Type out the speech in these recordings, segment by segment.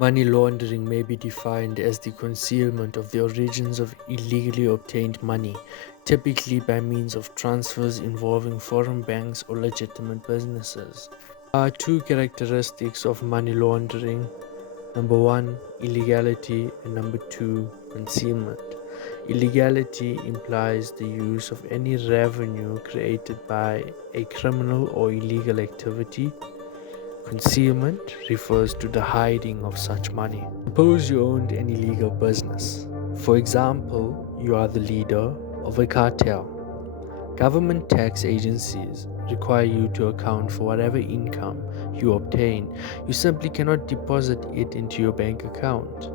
Money laundering may be defined as the concealment of the origins of illegally obtained money, typically by means of transfers involving foreign banks or legitimate businesses. There are two characteristics of money laundering. Number one, illegality, and number two, concealment. Illegality implies the use of any revenue created by a criminal or illegal activity. Concealment refers to the hiding of such money. Suppose you owned an illegal business. For example, you are the leader of a cartel. Government tax agencies require you to account for whatever income you obtain. You simply cannot deposit it into your bank account,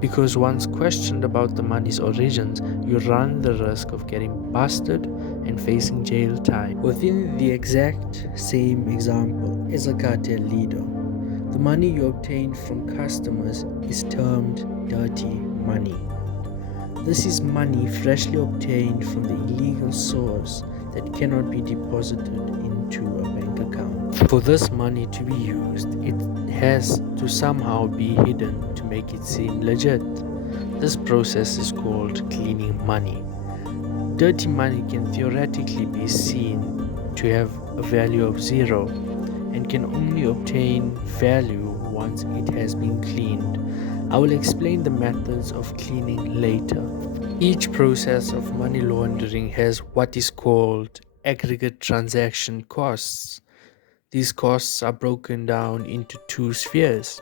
because once questioned about the money's origins, you run the risk of getting busted and facing jail time. Within the exact same example as a cartel leader, the money you obtain from customers is termed dirty money. This is money freshly obtained from the illegal source that cannot be deposited into a bank account. For this money to be used, it has to somehow be hidden to make it seem legit. This process is called cleaning money. Dirty money can theoretically be seen to have a value of zero and can only obtain value once it has been cleaned. I will explain the methods of cleaning later. Each process of money laundering has what is called aggregate transaction costs. These costs are broken down into two spheres: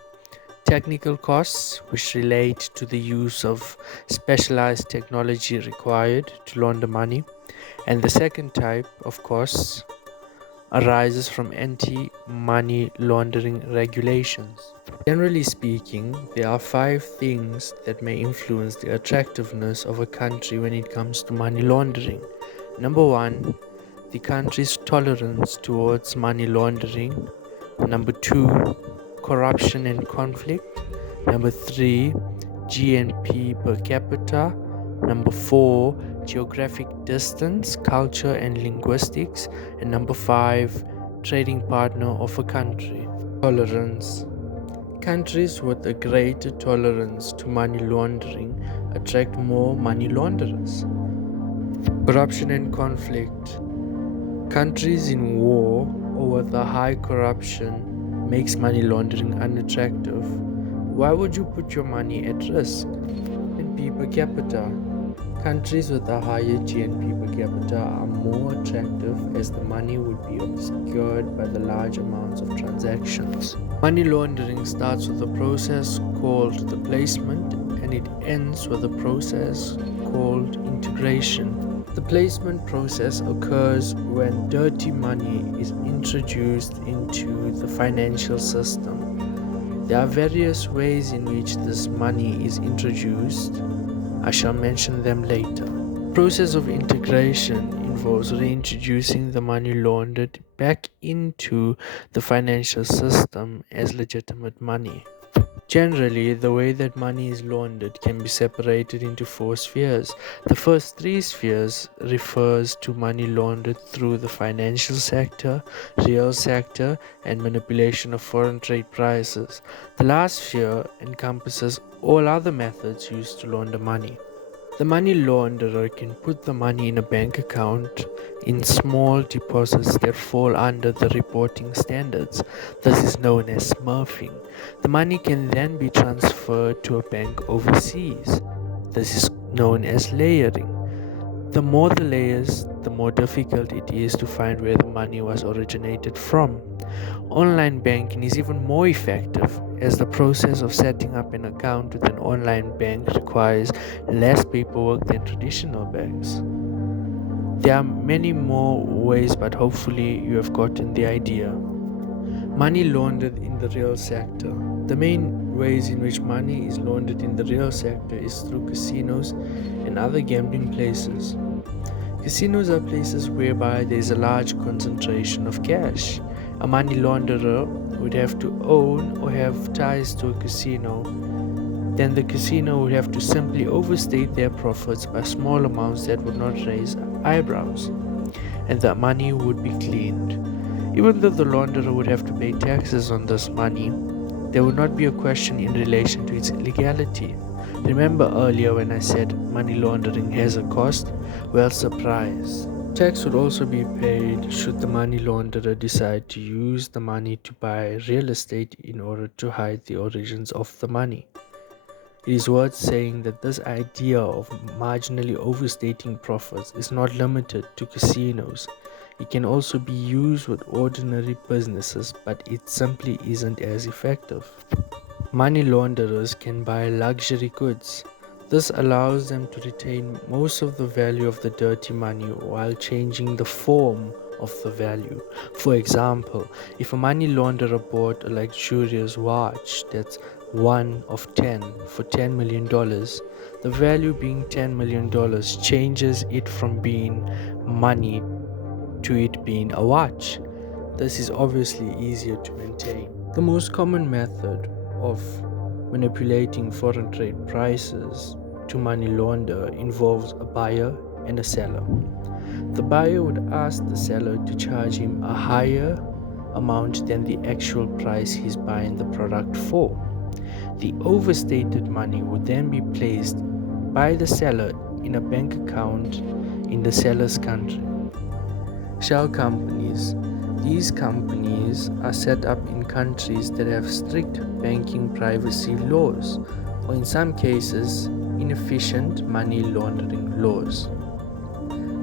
technical costs, which relate to the use of specialized technology required to launder money, and the second type of costs arises from anti-money laundering regulations. Generally speaking, there are five things that may influence the attractiveness of a country when it comes to money laundering. Number one, the country's tolerance towards money laundering. Number two, corruption and conflict. Number three, GNP per capita. Number four, geographic distance, culture and linguistics. And number five, trading partner of a country. Tolerance. Countries with a greater tolerance to money laundering attract more money launderers. Corruption and conflict. Countries in war or with a high corruption makes money laundering unattractive. Why would you put your money at risk? GNP per capita. Countries with a higher GNP per capita are more attractive as the money would be obscured by the large amounts of transactions. Money laundering starts with a process called the placement and it ends with a process called integration. The placement process occurs when dirty money is introduced into the financial system. There are various ways in which this money is introduced. I shall mention them later. The process of integration involves reintroducing the money laundered back into the financial system as legitimate money. Generally, the way that money is laundered can be separated into four spheres. The first three spheres refers to money laundered through the financial sector, real sector, and manipulation of foreign trade prices. The last sphere encompasses all other methods used to launder money. The money launderer can put the money in a bank account in small deposits that fall under the reporting standards. This is known as smurfing. The money can then be transferred to a bank overseas. This is known as layering. The more the layers, the more difficult it is to find where the money was originated from. Online banking is even more effective, as the process of setting up an account with an online bank requires less paperwork than traditional banks. There are many more ways, but hopefully you have gotten the idea. Money laundered in the real sector. The main ways in which money is laundered in the real sector is through casinos and other gambling places. Casinos are places whereby there is a large concentration of cash. A money launderer would have to own or have ties to a casino. Then the casino would have to simply overstate their profits by small amounts that would not raise eyebrows, and the money would be cleaned. Even though the launderer would have to pay taxes on this money, there would not be a question in relation to its legality. Remember earlier when I said money laundering has a cost? Well, surprise. Tax would also be paid should the money launderer decide to use the money to buy real estate in order to hide the origins of the money. It is worth saying that this idea of marginally overstating profits is not limited to casinos. It can also be used with ordinary businesses, but it simply isn't as effective. Money launderers can buy luxury goods. This allows them to retain most of the value of the dirty money while changing the form of the value. For example, if a money launderer bought a luxurious watch that's 1 of 10 for $10 million, the value being $10 million changes it from being money to it being a watch. This is obviously easier to maintain. The most common method of manipulating foreign trade prices to money launder involves a buyer and a seller. The buyer would ask the seller to charge him a higher amount than the actual price he's buying the product for. The overstated money would then be placed by the seller in a bank account in the seller's country. Shell companies. These companies are set up in countries that have strict banking privacy laws, or in some cases, inefficient money laundering laws.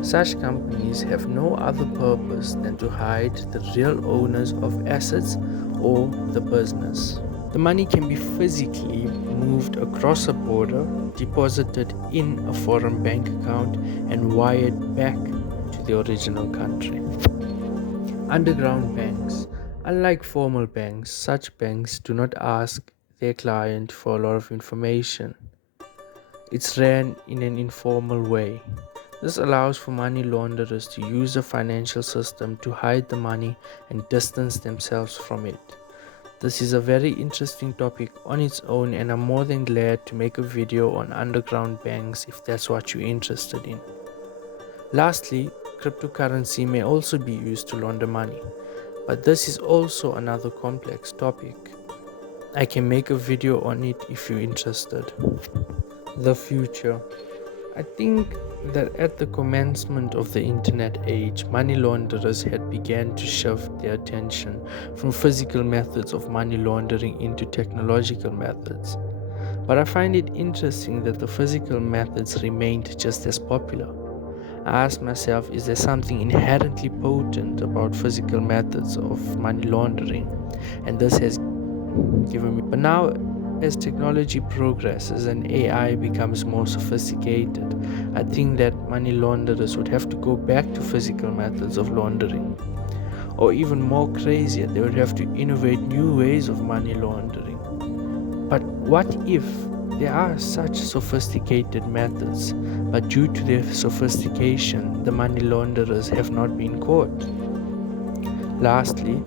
Such companies have no other purpose than to hide the real owners of assets or the business. The money can be physically moved across a border, deposited in a foreign bank account, and wired back to the original country. Underground banks. Unlike formal banks, such banks do not ask their client for a lot of information. It's ran in an informal way. This allows for money launderers to use the financial system to hide the money and distance themselves from it. This is a very interesting topic on its own, and I'm more than glad to make a video on underground banks if that's what you're interested in. Lastly, cryptocurrency may also be used to launder money, but this is also another complex topic. I can make a video on it if you're interested. The future. I think that at the commencement of the internet age, money launderers had begun to shift their attention from physical methods of money laundering into technological methods. But I find it interesting that the physical methods remained just as popular. I ask myself, is there something inherently potent about physical methods of money laundering? And this has given me. But now, as technology progresses and AI becomes more sophisticated, I think that money launderers would have to go back to physical methods of laundering. Or even more crazier, they would have to innovate new ways of money laundering. But what if there are such sophisticated methods, but due to their sophistication, the money launderers have not been caught? Lastly,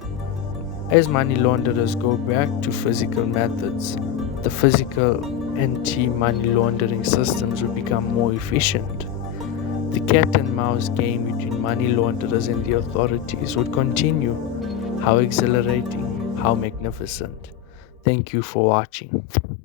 as money launderers go back to physical methods, the physical anti-money laundering systems will become more efficient. The cat and mouse game between money launderers and the authorities would continue. How exhilarating, how magnificent. Thank you for watching.